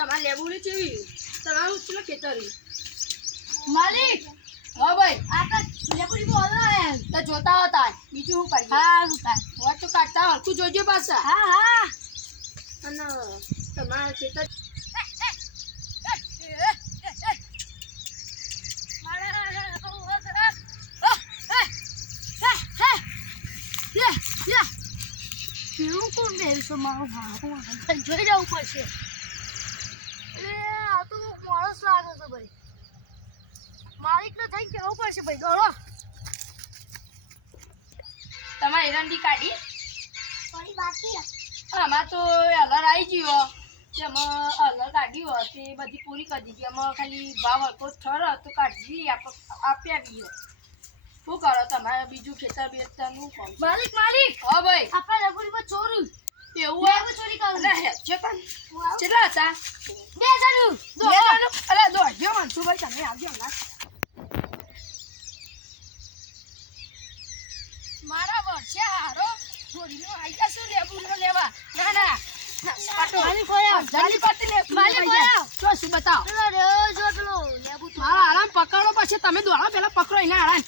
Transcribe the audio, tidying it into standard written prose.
તમારે લેબુડી ચેવી તમારું ચલો ખેતરી માલિક હા ભાઈ આપણે લેબુડી બોલો હે તો જોતા હતા બીજું શું કરીએ હા રૂતા હોય તો કાઢતા હરખું જોજો પાછા હા અને તમારા ખેતર કેવું કોણ બેસો મારો ભાવ જોઈ જવું પડશે આ તો માણસ લાગે છે ભાઈ માલિકને થઈ કેવું પડશે ભાઈ દોડો તમારે એરંડી કાઢી થોડી બાકી આમાં તો અલર આવી ગયો તેમાં અલર કાઢ્યું તે બધી પૂરી કરી દીધી એમાં ખાલી ભાવ હલકો ઠરો તો કાઢી આપી આવી શું કરો તમારે બીજું ખેતર બેતરનું કોણ માલિક માલિક હા ભાઈ આપણા લેબુડીમાં ચોરું એવું લેબુ ચોરી કરું કેટલા હતા બે જણું અરે દોડ્યો મનસુભાઈ તમે આવજો ના મારા વર્ષે હારો છોડીનો આવી જશું લેબુનો લેવા ના ના માલિક હોય જલ્દી પાટી લે માલિક હોય તો શું બતાવો પેલો રે જો પેલો લેબુ મારા આરામ પકડો પછી તમે દોડો પેલા પકડો એને આરામ